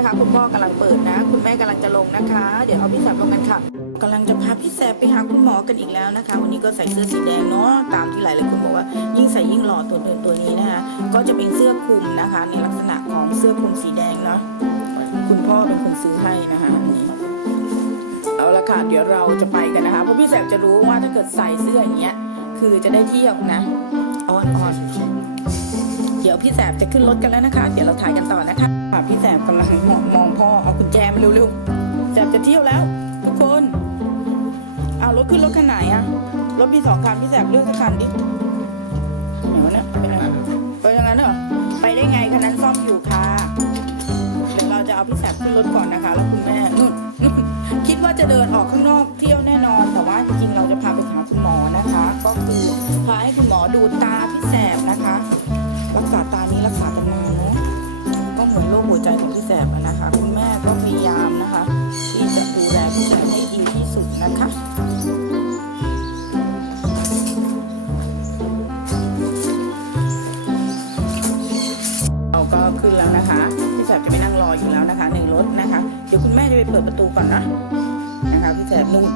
นะคะ คุณพ่อกำลังเปิดนะ คุณแม่กำลังจะลงนะคะ เดี๋ยวเอาพี่แสบลงกันค่ะกำลังจะพาพี่แสบไปหาคุณหมอกันอีกแล้วนะคะ วันนี้ก็ใส่เสื้อสีแดงเนาะตามที่หลายหลายคนบอกว่า ยิ่งใส่ยิ่งหล่อตัวเดินตัวนี้นะคะ ก็จะเป็นเสื้อคลุมนะคะ ในลักษณะของเสื้อคลุมสีแดงเนาะคุณพ่อเป็นคนซื้อให้นะคะเอาละค่ะเดี๋ยวเราจะไปกันนะคะเพราะพี่แสบจะรู้ว่าถ้าเกิดใส่เสื้ออย่างเงี้ยคือจะได้เที่ยวนะออนอ เดี๋ยวพี่แสบจะขึ้นรถกันแล้วนะคะ เดี๋ยวเราถ่ายกันต่อนะคะค่ะพี่แสบกำลังมองมองพ่อเอากุญแจมาเร็วๆแสบจะเที่ยวแล้ว ทุกคนเอารถขึ้นรถคันไหนอะรถมีสองคันพี่แสบเลือกสักคันดิไหนวะเนี่ยไปไหนไปทางนั้นเหรอไปได้ไงคันนั้นซ่อมอยู่ค่ะเดี๋ยวเราจะเอาพี่แสบขึ้นรถก่อนนะคะ แล้วคุณแม่นู่นนู่นคิดว่าจะเดินออกข้างนอกเที่ยวแน่นอน แต่ว่าจริงๆเราจะพาไปหาคุณหมอนะคะ ก็คือพาให้คุณหมอดูตาพี่แสบนะคะ รักษาตานี้รักษากันนาเนาะก็เหมือนโรคหัวใจของพี่แสบนะคะ คุณแม่ก็พยายามนะคะ ที่จะดูแลพี่แสบให้ดีที่สุดนะคะเราก็ขึ้นแล้วนะคะ พี่แสบจะไปนั่งรออยู่แล้วนะคะ ในรถนะคะ เดี๋ยวคุณแม่จะไปเปิดประตูก่อนนะนะคะ พี่แสบนู่น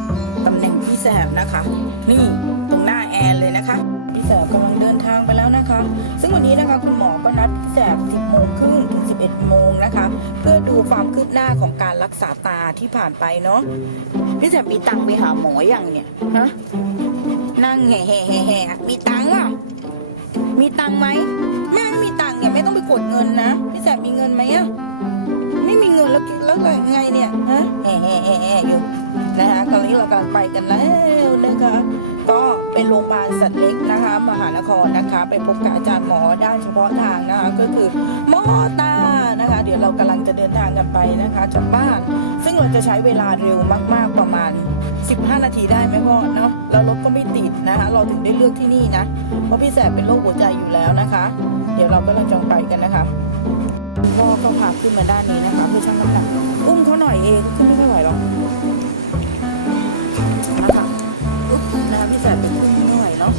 ตำแหน่งพี่แสบนะคะ นี่ตรงหน้า ซึ่งวันนี้นะคะคุณหมอก็นัดพี่แสบ10โมงครึ่งถึง 11 โมงนะคะ เพื่อดูความคืบหน้าของการรักษาตาที่ผ่านไปเนาะพี่แสบมีตังค์ไปหาหมออย่างเนี่ยฮะนั่งแห่แห่แห่แห่มีตังค์อะมีตังค์ไหมแม่ไม่มีตังค์เนี่ยไม่ต้องไปกดเงินนะพี่แสบมีเงินไหมอะไม่มีเงินแล้วแล้วไงเนี่ยฮะแห่แห่แห่อยู่นะคะตอนนี้เรากำลังไปกันแล้วนะคะก็ เป็นโรงพยาบาลสัตว์เล็กนะคะ มหานครนะคะ ไปพบกับอาจารย์หมอด้านเฉพาะทางนะคะ ก็คือหมอตานะคะ เดี๋ยวเรากำลังจะเดินทางกันไปนะคะจากบ้าน ซึ่งเราจะใช้เวลาเร็วมากๆประมาณ 15 นาทีได้ไหมพ่อเนาะแล้วรถก็ไม่ติดนะคะ เราถึงได้เลือกที่นี่นะ เพราะพี่แสบเป็นโรคหัวใจอยู่แล้วนะคะ เดี๋ยวเรากำลังจะไปกันนะคะพ่อก็พาขึ้นมาด้านนี้นะคะ เพื่อชั่งน้ำหนักอุ้มเขาหน่อยเองขึ้นไม่ค่อยไหวหรอก พี่แสบไปขึ้นไม่ไหวเนาะ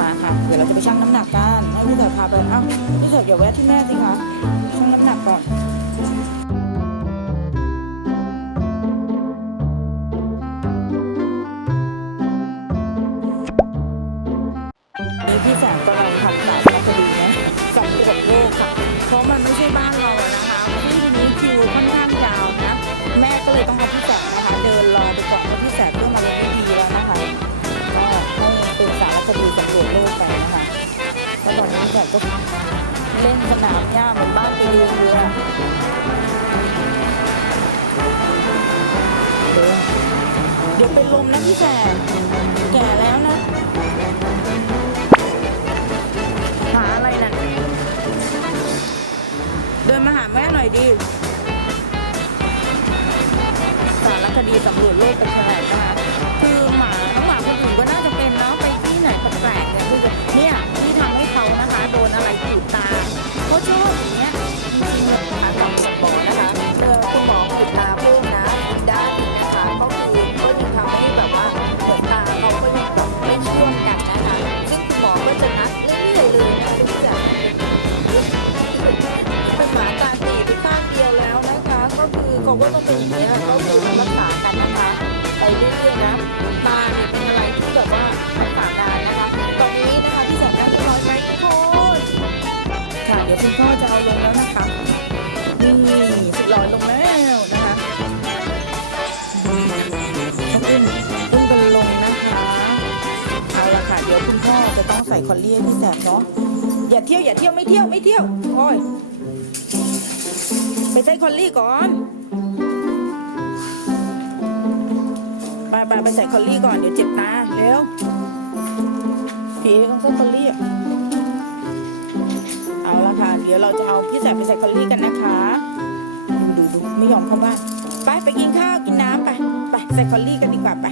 มาค่ะ เดี๋ยวเราจะไปชั่งน้ำหนักกันให้พี่แสบพาไปเอ้าพี่แสบอย่าแวะที่แม่สิคะชั่งน้ำหนักก่อนนี่พี่แสบก ดี๋ยวเป็นลมนะพี่แสบแก่แล้วนะ หาอะไรนะ่ะเดินมาหาแม่หน่อยดิ สารคดีสำรวจโลกเป็นขนาดนะค ก็คือเขาต้องเป็นอย่างนี้ยก็คือรักษากันนะคะ ไปเรื่อยๆนะตาเนี่ยเป็นอะไรที่แบบว่ารักษานานนะคะ ตอนนี้นะคะที่แสนนั่งจะลอยไปทุกคนค่ะเดี๋ยวคุณพ่อจะเอาลงแล้วนะคะนี่สุดลอยลงแล้วนะคะต้องอุ้มอุ้มกันลงนะคะเอาละค่ะเดี๋ยวคุณพ่อจะต้องใส่คอลลี่ให้พี่แสบเนาะอย่าเที่ยวอย่าเที่ยวไม่เที่ยวไม่เที่ยวโอ้ยไปใส่คอลลี่ก่อน ไปไปใส่คอลลี่ก่อนเดี๋ยวเจ็บตาเร็วพี่ต้องใส่คอลลี่เอาละค่ะ เดี๋ยวเราจะเอาพี่แสบไปใส่คอลลี่กันนะคะ ดูดูดูไม่ยอมเข้าบ้านไปไปกินข้าวกินน้ำไปไปใส่คอลลี่กันดีกว่าไป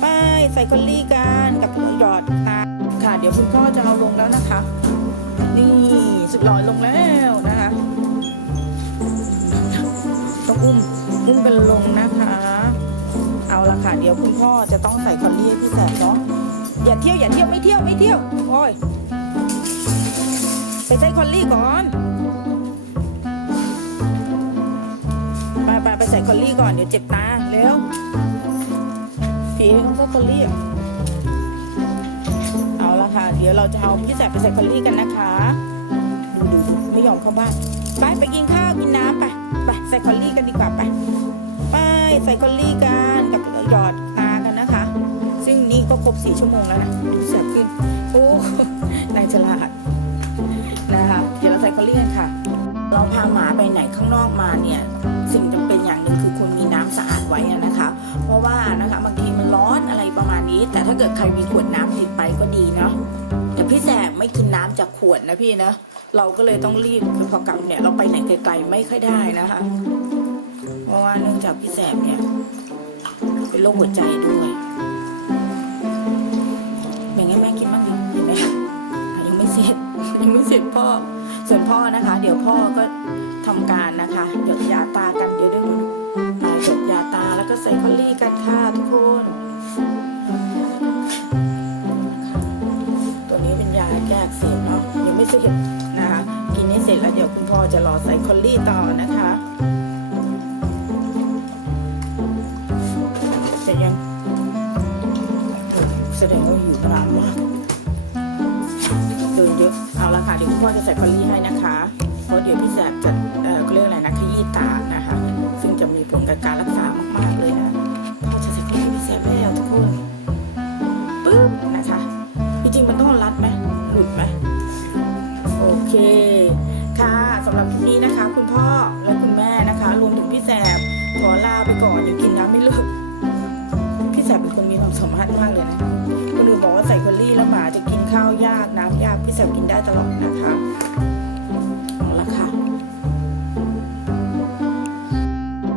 ไปใส่คอลลี่กันกับหยอดตาค่ะ เดี๋ยวคุณพ่อจะเอาลงแล้วนะคะ นี่สุดหล่อลงแล้วนะคะ ต้องอุ้มอุ้มกันลงนะคะ ละค่ะ เดี๋ยวคุณพ่อจะต้องใส่คอลลี่ให้พี่แสบเนาะอย่าเที่ยวอย่าเที่ยวไม่เที่ยวไม่เที่ยวโอ้ยไปใส่คอลลี่ก่อนไปไปไปใส่คอลลี่ก่อนเดี๋ยวเจ็บตาเร็วพี่เองก็คอลลี่เอาละค่ะ เดี๋ยวเราจะเอาพี่แสบไปใส่คอลลี่กันนะคะดูดูดูไม่ยอมเข้าบ้านไปไปกินข้าวกินน้ำไปไปใส่คอลลี่กันดีกว่าไปไปใส่คอลลี่กัน หยอดตากันนะคะ ซึ่งนี่ก็ครบสี่ชั่วโมงแล้วนะดูเสียขึ้นโอ้นายฉลาดนะคะเดี๋ยวเราใส่คอลลี่กันค่ะ เราพาหมาไปไหนข้างนอกมาเนี่ย สิ่งจำเป็นอย่างหนึ่งคือควรมีน้ำสะอาดไว้นะคะ เพราะว่านะคะบางทีมันร้อนอะไรประมาณนี้ แต่ถ้าเกิดใครมีขวดน้ำติดไปก็ดีเนาะแต่พี่แสบไม่กินน้ำจากขวดนะพี่นะเราก็เลยต้องรีบคือพอกลับเนี่ยเราไปไหนไกลๆไม่ค่อยได้นะคะ เพราะว่าเนื่องจากพี่แสบเนี่ย เป็นโรคหัวใจด้วยแม่างั้แม่กินบ้างดิเห็นไหมยังไม่เสร็จยังไม่เสร็จพ่อส่วนพ่อนะคะ เดี๋ยวพ่อก็ทำการนะคะหยดยาตากันเดี๋ยวด้วยนะอ่าหยดยาตาแล้วก็ใส่คอลลี่กันค่ะทุกคนตัวนี้เป็นยาแก้อักเสบเนาะยังไม่เสร็จนะคะกินให้เสร็จแล้วเดี๋ยวคุณพ่อจะรอใส่คอลลี่ต่อนะคะ ดงว่าหิวปลาว่ะเดินเยอะเอาละค่ะเดี๋ยวพ่อจะใส่คอลี่ให้นะคะเพราะเดี๋ยวพี่แสบจะเออเรื่องอะไรนะขยี้ตานะคะ ซึ่งจะมีผลกับการรักษามากๆเลยนะพ่อจะใส่คอลี่พี่แสบแล้วทุกคน